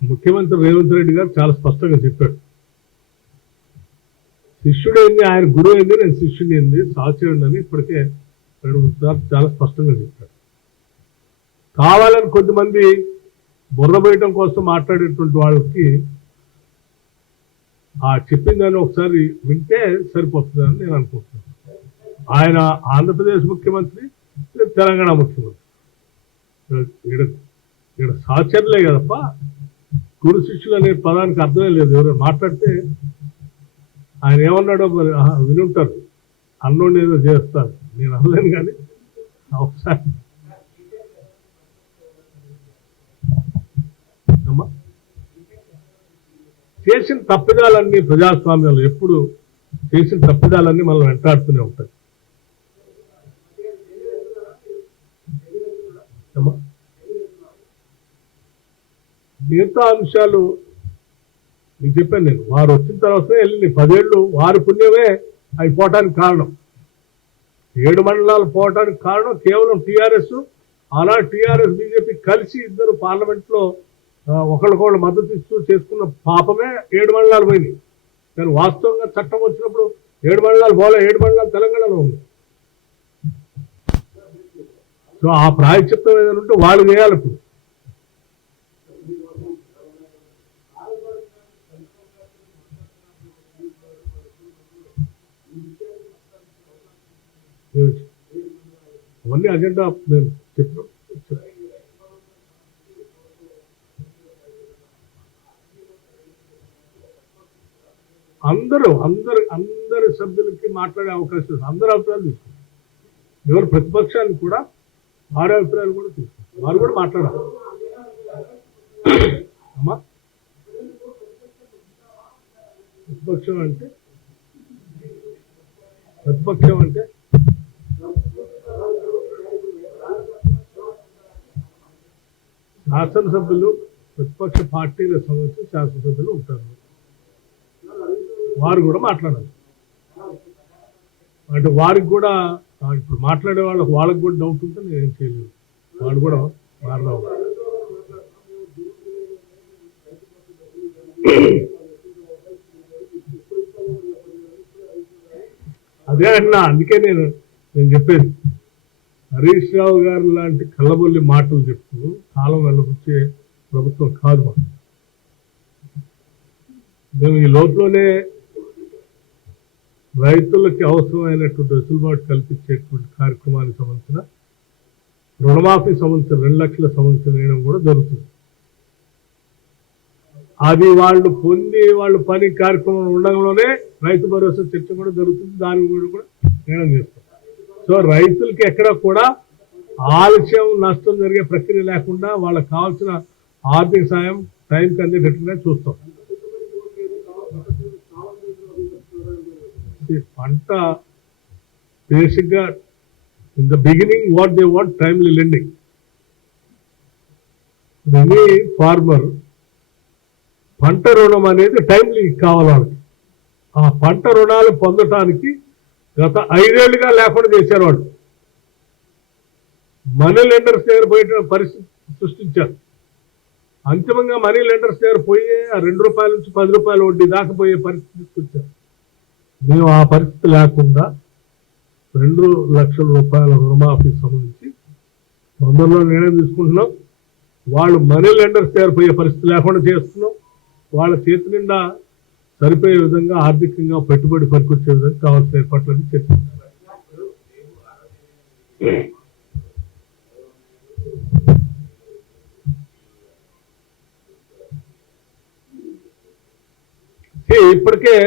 ముఖ్యమంత్రి రేవంత్ రెడ్డి గారు చాలా స్పష్టంగా చెప్పాడు. శిష్యుడైంది ఆయన గురువు అయింది, నేను శిష్యుని అయింది సహచరుడు అని ఇప్పటికే 2-3 సార్లు చాలా స్పష్టంగా చెప్పాడు. కావాలని కొద్దిమంది బుర్ర వేయటం కోసం మాట్లాడేటువంటి వాళ్ళకి ఆ చెప్పిందని ఒకసారి వింటే సరిపోతుందని నేను అనుకుంటున్నాను. ఆయన ఆంధ్రప్రదేశ్ ముఖ్యమంత్రి, తెలంగాణ ముఖ్యమంత్రి, ఇక్కడ సహచరులే కదప్ప గురు శిష్యులు అనే పదానికి అర్థమే లేదు. ఎవరైనా మాట్లాడితే ఆయన ఏమన్నాడో మరి వినుంటారు, అన్నోడిని ఏదో చేస్తారు, నేను అనలేను. కానీ ఒకసారి చేసిన తప్పిదాలన్నీ ప్రజాస్వామ్యంలో ఎప్పుడు చేసిన తప్పిదాలన్నీ మనం వెంటాడుతూనే ఉంటాయి. మిగతా అంశాలు మీకు చెప్పాను నేను. వారు వచ్చిన తర్వాతనే వెళ్ళి 10 ఏళ్ళు వారి పుణ్యమే అవి పోవటానికి కారణం. 7 మండలాలు పోవటానికి కారణం కేవలం టీఆర్ఎస్. ఆనాడు టీఆర్ఎస్ బీజేపీ కలిసి ఇద్దరు పార్లమెంట్లో ఒకళ్ళకొకళ్ళు మద్దతు ఇస్తూ చేసుకున్న పాపమే 7 మండలాలు పోయినాయి. కానీ వాస్తవంగా చట్టం వచ్చినప్పుడు 7 మండలాలు పోలే, 7 మండలాలు తెలంగాణలో ఉంది. సో ఆ ప్రాయశ్చిత్తం ఏదైనా ఉంటే వాళ్ళు చేయాలి. ఇప్పుడు అవన్నీ అజెండా నేను చెప్పాను. అందరి సభ్యులకి మాట్లాడే అవకాశం, అందరి అభిప్రాయాలు తీసుకుంటారు. ఎవరు ప్రతిపక్షాన్ని కూడా వారి అభిప్రాయాలు కూడా తీసుకుంటారు, వారు కూడా మాట్లాడాలి. అమ్మా ప్రతిపక్షం అంటే శాసనసభ్యులు, ప్రతిపక్ష పార్టీలకు సంబంధించిన శాసనసభ్యులు ఉంటారు, వారు కూడా మాట్లాడాలి. అంటే వారికి కూడా ఇప్పుడు మాట్లాడే వాళ్ళకి కూడా డౌట్ ఉంటే నేను ఏం చేయలేదు, వాళ్ళు కూడా మారదాం. అదే అన్నా, అందుకే నేను చెప్పేది, హరీష్ రావు గారు లాంటి కళ్ళబొల్లి మాటలు చెప్తూ కాలం వెళ్ళబుచ్చే ప్రభుత్వం కాదు మాకు. మేము ఈ లోపలనే రైతులకి అవసరమైనటువంటి వెసులుబాటు కల్పించేటువంటి కార్యక్రమానికి సంబంధించిన రుణమాఫీ సంబంధించిన 2 లక్షల సంబంధించిన నిర్ణయం కూడా జరుగుతుంది. అది వాళ్ళు పొంది వాళ్ళు పని కార్యక్రమం ఉండడంలోనే రైతు భరోసా చర్చ కూడా జరుగుతుంది, దాని కూడా నిర్ణయం చేస్తాం. సో రైతులకి ఎక్కడ కూడా ఆలస్యం నష్టం జరిగే ప్రక్రియ లేకుండా వాళ్ళకి కావాల్సిన ఆర్థిక సాయం టైంకి అందేటట్టుగా చూస్తాం. పంట బేసిక్గా in the beginning what they want timely lending. Any farmer పంట రుణం అనేది టైమ్లీ కావాలి వాళ్ళకి. ఆ పంట రుణాలు పొందటానికి గత 5 ఏళ్లుగా లేకుండా చేశారు వాళ్ళు. మనీ లెండర్స్ దగ్గర పోయే పరిస్థితి సృష్టించారు. అంతిమంగా మనీ లెండర్స్ దగ్గర పోయే ₹2 నుంచి ₹10 వడ్డీ దాకా పోయే పరిస్థితి తీసుకొచ్చారు. మేము ఆ పరిస్థితి లేకుండా 2 లక్షల రూపాయల రుణమాఫీకి సంబంధించి తొందరలో నిర్ణయం తీసుకుంటున్నాం. వాళ్ళు మనీ లెండర్స్ దగ్గర పోయే పరిస్థితి లేకుండా చేస్తున్నాం. వాళ్ళ చేతి నిండా సరిపోయే విధంగా ఆర్థికంగా పెట్టుబడి పనికొచ్చే విధంగా కావాల్సిన ఏర్పాట్లన్నీ చర్చించారు. ఇప్పటికే